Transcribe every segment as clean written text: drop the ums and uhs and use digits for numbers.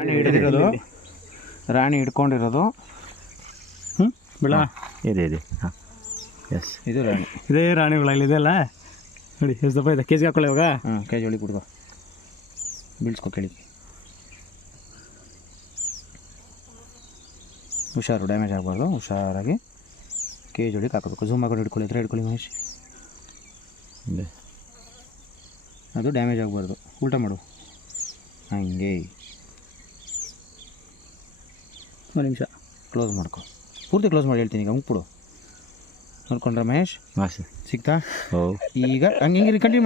ರಾಣಿ ಹಿಡಿದಿರೋದು, ರಾಣಿ ಹಿಡ್ಕೊಂಡಿರೋದು. ಬಿಡ ಇದೆ ಇದೆ. ಹಾಂ ಎಸ್, ಇದು ರಾಣಿ. ಇದೇ ರಾಣಿ ಹುಳ ಇಲ್ಲಿ ಇದೆಲ್ಲ ನೋಡಿ. ಎಷ್ಟು ದಪ್ಪ ಇದೆ? ಕೆಜಿಗೆ ಹಾಕೊಳ್ಳಿ ಇವಾಗ. ಕೆಜಿ ಒಳಗೆ ಕುಡ್ಕೋ, ಬೀಳ್ಸ್ಕೊ ಕೆಳಗೆ. ಹುಷಾರು, ಡ್ಯಾಮೇಜ್ ಆಗಬಾರ್ದು. ಹುಷಾರಾಗಿ ಕೆಜಿ ಒಳಗೆ ಹಾಕಬೇಕು. ಝೂಮ್ ಹಾಕೊಂಡು ಹಿಡ್ಕೊಳ್ಳಿ, ಹತ್ರ ಹಿಡ್ಕೊಳ್ಳಿ ಮಹೇಶ್. ಅದು ಡ್ಯಾಮೇಜ್ ಆಗಬಾರ್ದು. ಉಲ್ಟಾ ಮಾಡು, ಹಂಗೆ. ಒಂದು ನಿಮಿಷ ಕ್ಲೋಸ್ ಮಾಡ್ಕೊ, ಪೂರ್ತಿ ಕ್ಲೋಸ್ ಮಾಡಿ ಹೇಳ್ತೀನಿ. ಈಗ ಮುಗ್ಬಿಡು. ನೋಡ್ಕೊಂಡ್ರೆ ಮಹೇಶ್? ಹಾಂ ಸರ್. ಸಿಗ್ತಾ? ಓ, ಈಗ ಹಂಗೆ ಕಂಟಿನ್ಯೂ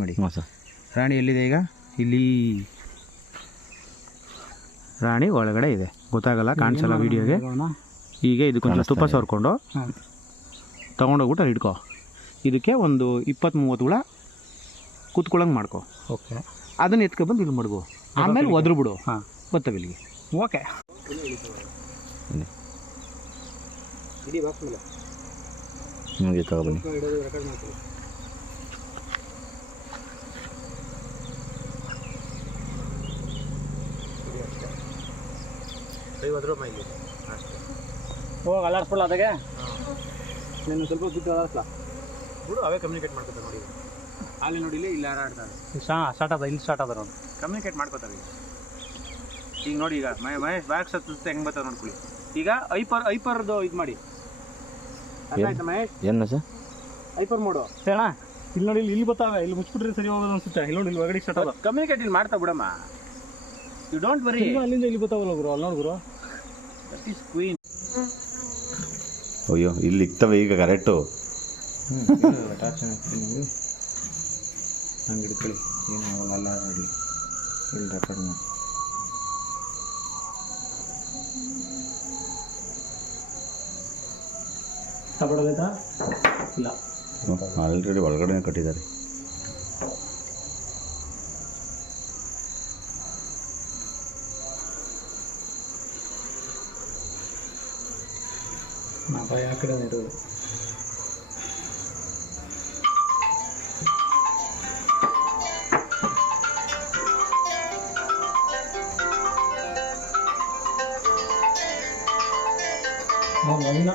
ಮಾಡಿ. ಹಾಂ ಸರ್. ರಾಣಿ ಎಲ್ಲಿದೆ ಈಗ? ಇಲ್ಲಿ ರಾಣಿ ಒಳಗಡೆ ಇದೆ, ಗೊತ್ತಾಗಲ್ಲ, ಕಾಣಿಸಲ್ಲ ವೀಡಿಯೋಗೆ. ಈಗ ಇದಕ್ಕೊಂದು ತುಪ್ಪ ಸವರ್ಕೊಂಡು ತೊಗೊಂಡೋಗ್ಬಿಟ್ಟು ಅಲ್ಲಿ ಇಟ್ಕೊ. ಇದಕ್ಕೆ ಒಂದು 20-30 ಹುಳ ಕೂತ್ಕೊಳ್ಳಂಗೆ ಮಾಡ್ಕೊ. ಓಕೆ, ಅದನ್ನು ಎತ್ಕೊಬಂದು ಇಲ್ಲಿ ಮಡ್ಗು. ಆಮೇಲೆ ಒದ್ರು ಬಿಡು. ಹಾಂ, ಗೊತ್ತವ ಇಲ್ಲಿಗೆ. ಓಕೆ. ಇಡೀ ಬಾಕ್ಸ್ ಮೇಲೆ ನಿಮಗೆ ತಗೊಬನ್ನಿ. ರೆಕಾರ್ಡ್ ಮಾಡ್ಕೊಳ್ಳಿ. ಅಷ್ಟೇ. ಹೋಗಿ ಅಲ್ಲಾಡ್ಸ್ಬಿಡಲ್ಲ ಅದಾಗೆ. ನೀನು ಸ್ವಲ್ಪ ಬಿಟ್ಟು ಅಲ್ಲಾಡ್ಸ್ಲಾ ಬಿಡು, ಅವೇ ಕಮ್ಯುನಿಕೇಟ್ ಮಾಡ್ಕೊತಾರೆ. ನೋಡಿ ಅಲ್ಲಿ ನೋಡಿಲಿ, ಇಲ್ಲಿ ಆಡ್ತಾರೆ. ಸ್ಟಾರ್ಟ್ ಅದ, ಇಲ್ಲಿ ಸ್ಟಾರ್ಟ್ ಅದ ನೋಡಿ. ಕಮ್ಯುನಿಕೇಟ್ ಮಾಡ್ಕೋತಾರೆ. ಈಗ ನೋಡಿ, ಈಗ ಮಹೇಶ್ ಬ್ಯಾಕ್ ಸತ್ತೆ ಹೆಂಗೆ ಬರ್ತಾರೆ ನೋಡ್ಕೊಳ್ಳಿ. ಈಗ ಐಪರ್ದು ಇದು ಮಾಡಿ. ಆಯ್ತಾ ಮಹೇಶ್? ಏನು ಸರ್? ಐಪರ್ ಮೋಡು ಹೇಳ. ಇಲ್ಲಿ ನೋಡಿ, ಇಲ್ಲಿ ಬರ್ತಾವೆ. ಇಲ್ಲಿ ಮುಚ್ಚಿಬಿಟ್ರೆ ಸರಿ ಹೋಗೋದು ಅನ್ಸುತ್ತೆ. ಇಲ್ಲಿ ನೋಡಿ, ಇಲ್ಲಿ ಒಳಗಡೆ ಸ್ಟಾರ್ಟ್ ಅದ. ಕಮ್ಯುನಿಕೇಟ್ ಇಲ್ಲಿ ಮಾಡ್ತಾ ಬಿಡಮ್ಮ. You don't worry. ಅಲ್ಲಿಂದ ಇಲ್ಲಿ ಬರ್ತಾವಲ್ಲ ಗುರು, ಅಲ್ಲಿ ನೋಡಿ ಗುರು. That is queen. ಅಯ್ಯೋ, ಇಲ್ಲಿ ಇರ್ತವೆ ಈಗ ಕರೆಕ್ಟು. ಹಂಗೆ ಹಿಡ್ಕೊಳ್ಳಿ, ಏನು ಆಗಲ್ಲ. ಅಲ್ಲ ನೋಡಿ, ಇಲ್ಲಿ ರೆಕಾರ್ಡ್ ಮಾಡಿ. ತಗೊಳ್ಳೋದೈತಾ? ಇಲ್ಲ, ಆಲ್ರೆಡಿ ಒಳಗಡೆ ಕಟ್ಟಿದ್ದಾರೆ. ಭಯ ಆ ಕಡೆ ಇರೋದು. ನವೀನ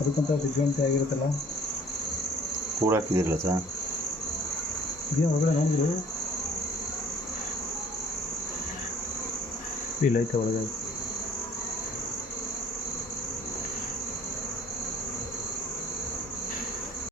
ಅದಕ್ಕಂತ ವಿಜ್ಞಾನತೆ ಆಗಿರುತ್ತಲ್ಲ. ಕೂಡ ಹಾಕಿದಿರಲ್ಲ ಸರ್? ಇದೇ ಒಳಗಡೆ ನೋಡಿದ್ರು. ಇಲ್ಲ ಐತೆ ಒಳಗೆ.